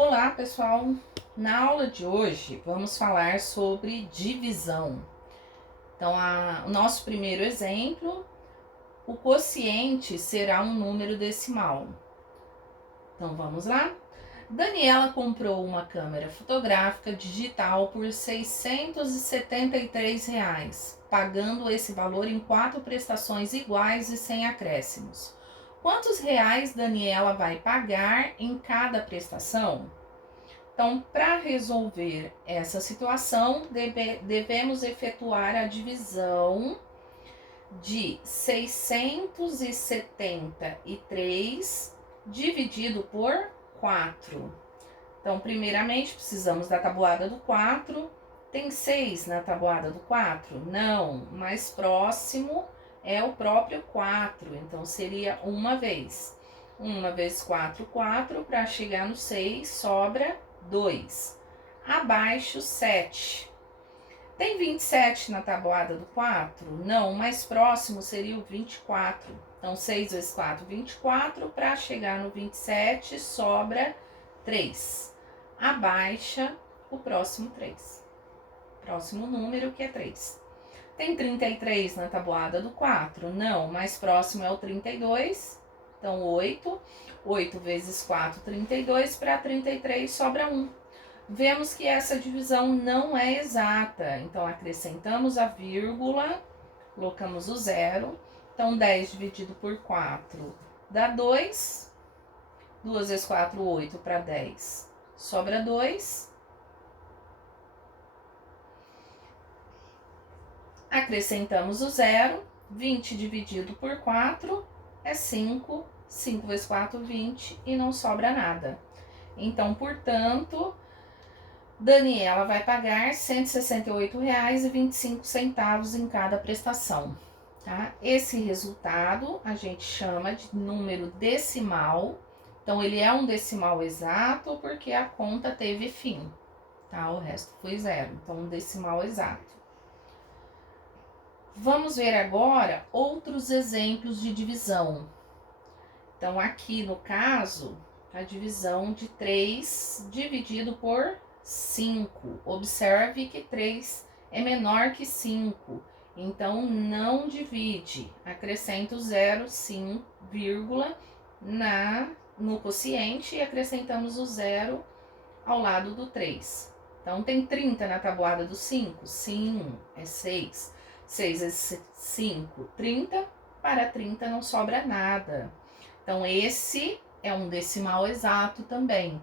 Olá, pessoal! Na aula de hoje vamos falar sobre divisão. Então, o nosso primeiro exemplo, o quociente será um número decimal. Então, vamos lá? Daniela comprou uma câmera fotográfica digital por R$ 673, pagando esse valor em 4 prestações iguais e sem acréscimos. Quantos reais Daniela vai pagar em cada prestação? Então, para resolver essa situação, devemos efetuar a divisão de 673 dividido por 4. Então, primeiramente, precisamos da tabuada do 4. Tem 6 na tabuada do 4? Não, mais próximo é o próprio 4, então seria uma vez. 1 vezes 4, 4, para chegar no 6, sobra 2. Abaixo, 7. Tem 27 na tabuada do 4? Não, mais próximo seria o 24. Então, 6 vezes 4, 24. Para chegar no 27, sobra 3. Abaixa o próximo 3. Próximo número, que é 3. Tem 33 na tabuada do 4? Não, mais próximo é o 32. Então, 8. 8 vezes 4, 32. Para 33, sobra 1. Vemos que essa divisão não é exata. Então, acrescentamos a vírgula, colocamos o 0. Então, 10 dividido por 4 dá 2. 2 vezes 4, 8 para 10. Sobra 2. Acrescentamos o 0. 20 dividido por 4 é 5. 5 vezes 4, 20. E não sobra nada. Então, portanto, Daniela vai pagar R$ 168,25 em cada prestação, tá? Esse resultado a gente chama de número decimal. Então, ele é um decimal exato porque a conta teve fim, tá? O resto foi 0. Então, um decimal exato. Vamos ver agora outros exemplos de divisão. Então, aqui no caso, a divisão de 3 dividido por 5. Observe que 3 é menor que 5, então não divide. Acrescenta o 0, sim, vírgula, no quociente e acrescentamos o 0 ao lado do 3. Então, tem 30 na tabuada do 5? Sim, é 6. 6 vezes 5, 30. Para 30 não sobra nada. Então, esse é um decimal exato também.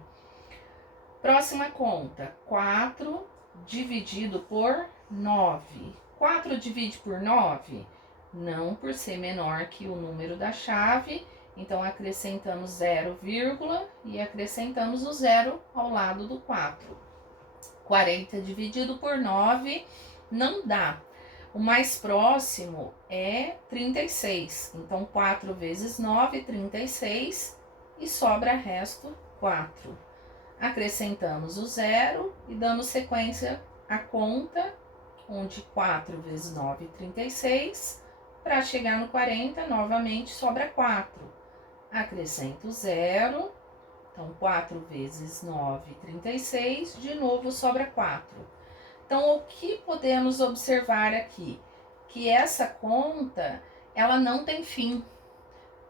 Próxima conta, 4 dividido por 9. 4 divide por 9? Não, por ser menor que o número da chave. Então, acrescentamos 0, e acrescentamos o 0 ao lado do 4. 40 dividido por 9 não dá. O mais próximo é 36. Então, 4 vezes 9, 36. E sobra resto 4. Acrescentamos o 0 e damos sequência à conta, onde 4 vezes 9, 36. Para chegar no 40, novamente sobra 4. Acrescento o 0. Então, 4 vezes 9, 36. De novo, sobra 4. Então, o que podemos observar aqui? Que essa conta, ela não tem fim,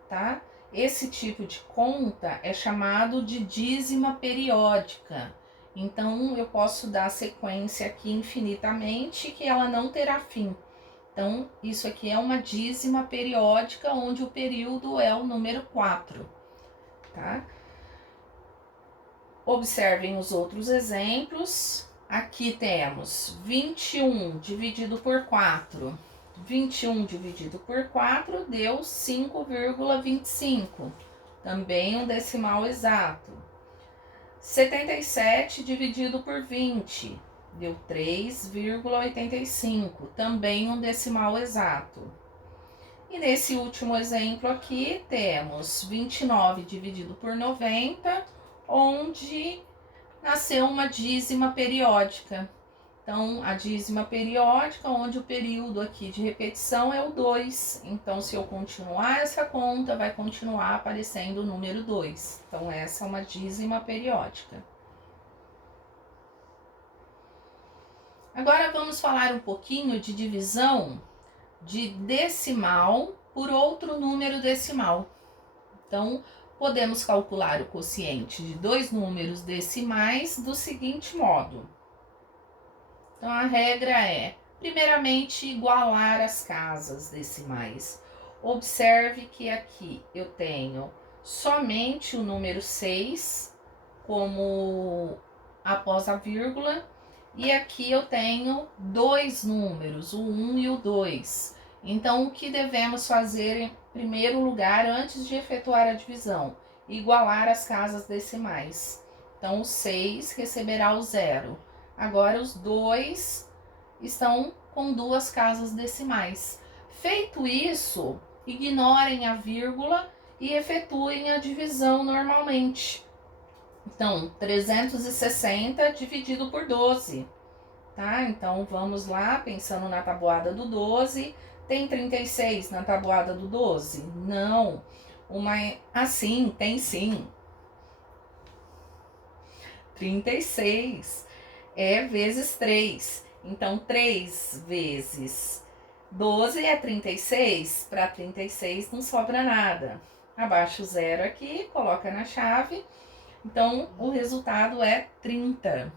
tá? Esse tipo de conta é chamado de dízima periódica. Então, eu posso dar sequência aqui infinitamente que ela não terá fim. Então, isso aqui é uma dízima periódica, onde o período é o número 4, tá? Observem os outros exemplos. Aqui temos 21 dividido por 4. 21 dividido por 4 deu 5,25. Também um decimal exato. 77 dividido por 20 deu 3,85. Também um decimal exato. E nesse último exemplo aqui temos 29 dividido por 90, onde nasceu uma dízima periódica. Então, a dízima periódica, onde o período aqui de repetição é o 2. Então, se eu continuar essa conta, vai continuar aparecendo o número 2. Então, essa é uma dízima periódica. Agora vamos falar um pouquinho de divisão de decimal por outro número decimal. Então, podemos calcular o quociente de dois números decimais do seguinte modo. Então, a regra é, primeiramente, igualar as casas decimais. Observe que aqui eu tenho somente o número 6 como após a vírgula, e aqui eu tenho dois números, o 1 e o 2. Então, o que devemos fazer em primeiro lugar, antes de efetuar a divisão? Igualar as casas decimais. Então, o 6 receberá o 0. Agora, os 2 estão com duas casas decimais. Feito isso, ignorem a vírgula e efetuem a divisão normalmente. Então, 360 dividido por 12, tá? Então, vamos lá, pensando na tabuada do 12. Tem 36 na tabuada do 12? Não. Assim, tem sim. 36 é vezes 3. Então, 3 vezes 12 é 36. Para 36 não sobra nada. Abaixa o zero aqui, coloca na chave. Então, o resultado é 30.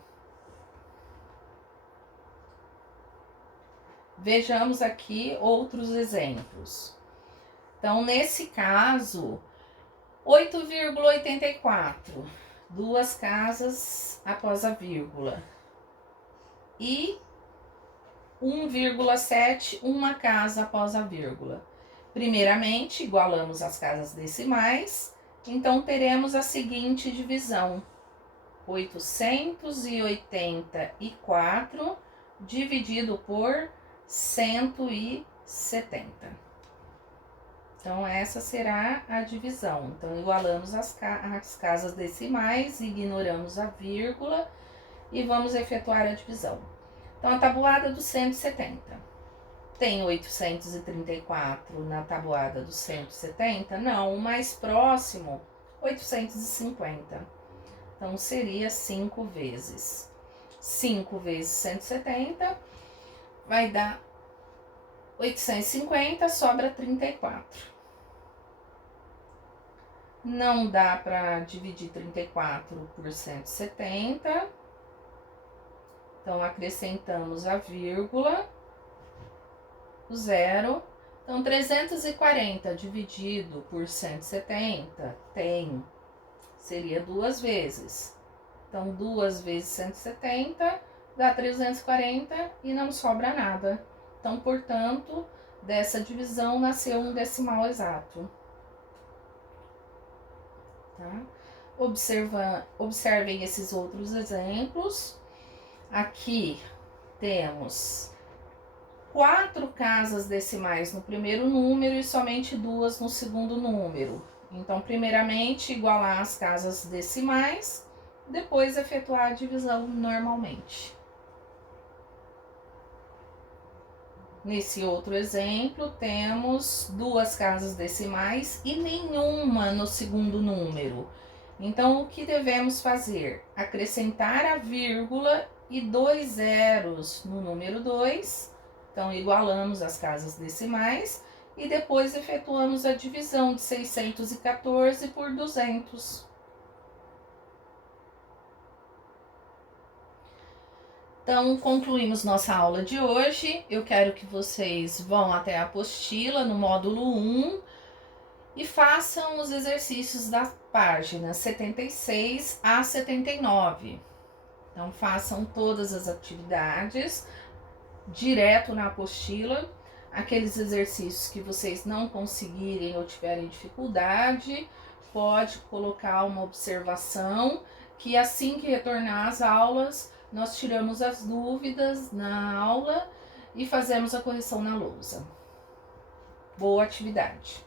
Vejamos aqui outros exemplos. Então, nesse caso, 8,84, duas casas após a vírgula. E 1,7, uma casa após a vírgula. Primeiramente, igualamos as casas decimais. Então, teremos a seguinte divisão: 884 dividido por 170. Então, essa será a divisão. Então, igualamos as casas decimais, ignoramos a vírgula e vamos efetuar a divisão. Então, a tabuada do 170. Tem 834 na tabuada do 170? Não, o mais próximo, 850. Então, seria 5 vezes. 5 vezes 170 vai dar 850, sobra 34. Não dá para dividir 34 por 170. Então, acrescentamos a vírgula, o zero. Então, 340 dividido por 170 tem, seria duas vezes. Então, 2 vezes 170 dá 340 e não sobra nada. Então, portanto, dessa divisão nasceu um decimal exato. Tá? Observem esses outros exemplos. Aqui temos 4 casas decimais no primeiro número e somente 2 no segundo número. Então, primeiramente, igualar as casas decimais, depois efetuar a divisão normalmente. Nesse outro exemplo, temos 2 casas decimais e nenhuma no segundo número. Então, o que devemos fazer? Acrescentar a vírgula e 2 zeros no número 2. Então, igualamos as casas decimais e depois efetuamos a divisão de 614 por 200. Então, concluímos nossa aula de hoje. Eu quero que vocês vão até a apostila no módulo 1 e façam os exercícios das páginas 76 a 79. Então, façam todas as atividades direto na apostila. Aqueles exercícios que vocês não conseguirem ou tiverem dificuldade, pode colocar uma observação, que assim que retornar às aulas, nós tiramos as dúvidas na aula e fazemos a correção na lousa. Boa atividade!